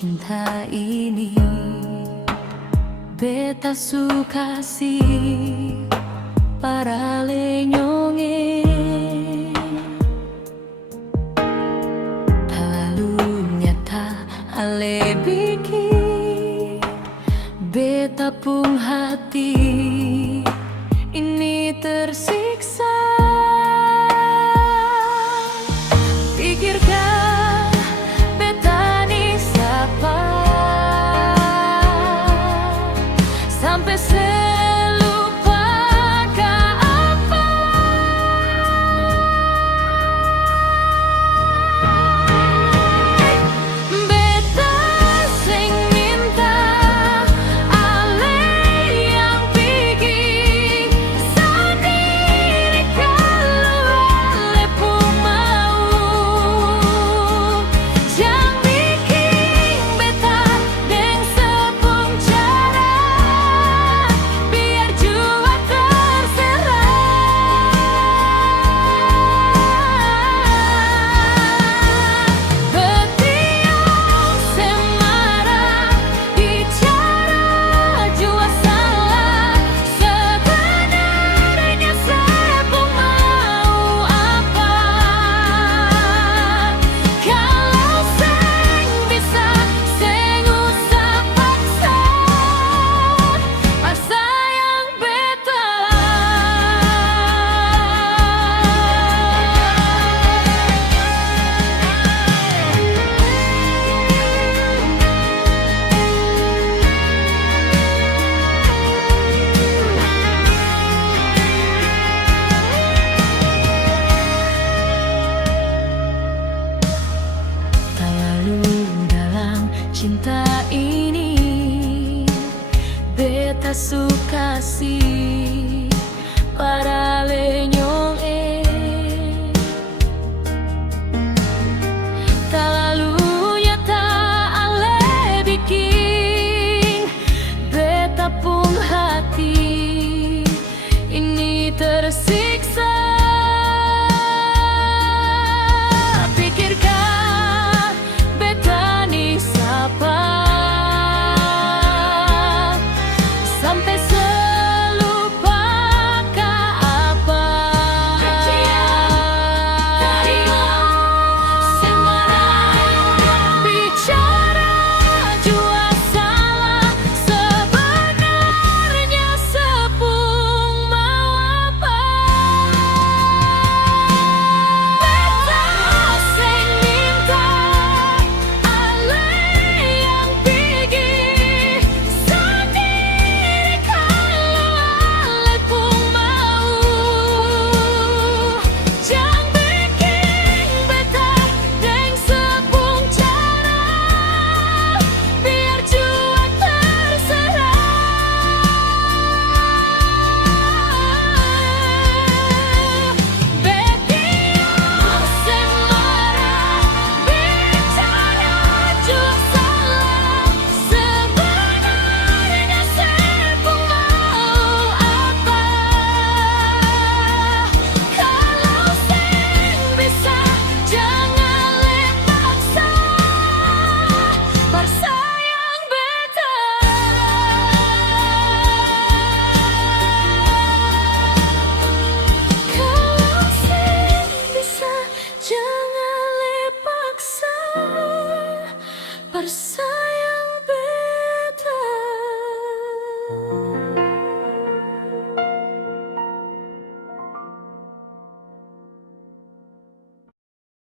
cinta ini beta suka si para lenyonge terlalu nyata ale bikin beta pun hati ini tersiksa. Pikirkan beta ni siapa sampai selupa ke apa. Beta sing minta ale yang pergi sendiri kalau ale pun mau. Jangan bikin beta deng sepung cara biar jua terserah. Betiau semarah bicara jua salah sebenarnya sepung mau apa. Kalau seng bisa seng usah paksa paksa yang beta. Terlalu dalam cinta ini beta suka si para lenyong terlalu nyata ale bikin beta pun hati ini tersiksa. Pikirkan beta ni siapa sampai selupa ke apa. Bicara jua salah sebenarnya sepung mau apa. Beta sing minta ale yang pergi sendiri kalau ale pun mau. Jangan bikin beta deng sepung cara biar jua terserah. Betiau semarah bicara jua salah sebenarnya sepung mau apa. Kalau seng bisa jangan le paksa bersayang beta. Kalau seng bisa jangan le paksa bersayang beta.